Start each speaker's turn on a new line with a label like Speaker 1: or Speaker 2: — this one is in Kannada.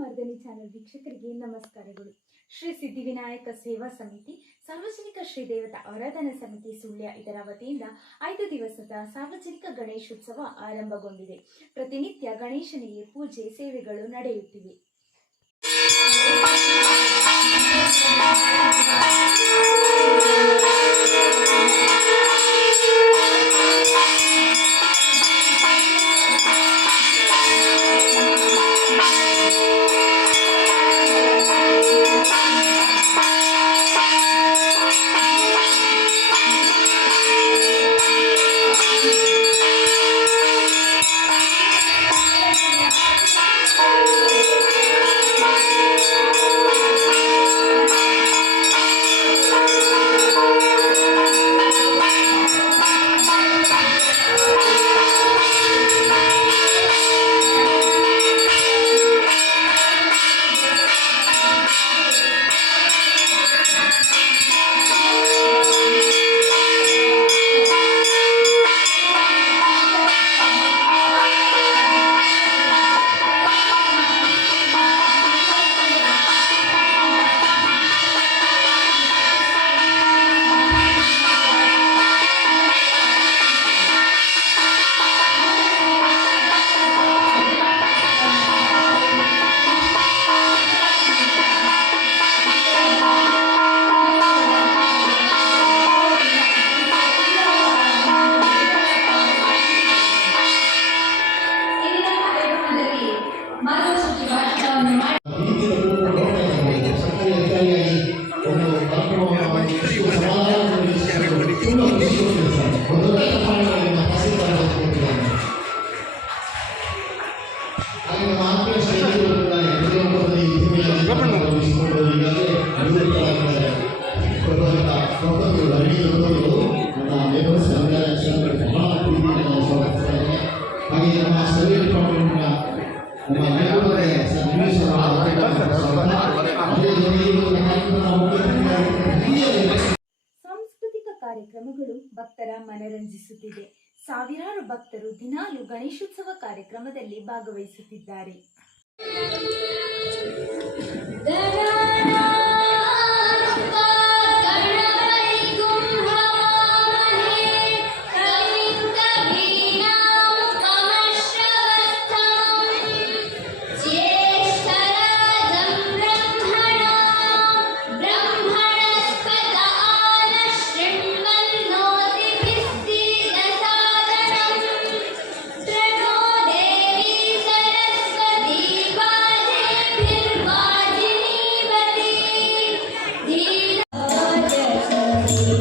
Speaker 1: ಮರ್ದನಿ ಚಾನೆಲ್ ವೀಕ್ಷಕರಿಗೆ ನಮಸ್ಕಾರಗಳು. ಶ್ರೀ ಸಿದ್ಧಿವಿನಾಯಕ ಸೇವಾ ಸಮಿತಿ, ಸಾರ್ವಜನಿಕ ಶ್ರೀ ದೇವತಾ ಆರಾಧನಾ ಸಮಿತಿ ಸುಳ್ಯ ಇದರ ವತಿಯಿಂದ ಐದು ದಿವಸದ ಸಾರ್ವಜನಿಕ ಗಣೇಶೋತ್ಸವ ಆರಂಭಗೊಂಡಿದೆ. ಪ್ರತಿನಿತ್ಯ ಗಣೇಶನಿಗೆ ಪೂಜೆ ಸೇವೆಗಳು ನಡೆಯುತ್ತಿವೆ. ಸಾಂಸ್ಕೃತಿಕ ಕಾರ್ಯಕ್ರಮಗಳು ಭಕ್ತರ ಮನರಂಜಿಸುತ್ತಿದೆ. ಸಾವಿರಾರು ಭಕ್ತರು ದಿನಾಲು ಗಣೇಶೋತ್ಸವ ಕಾರ್ಯಕ್ರಮದಲ್ಲಿ ಭಾಗವಹಿಸುತ್ತಿದ್ದಾರೆ.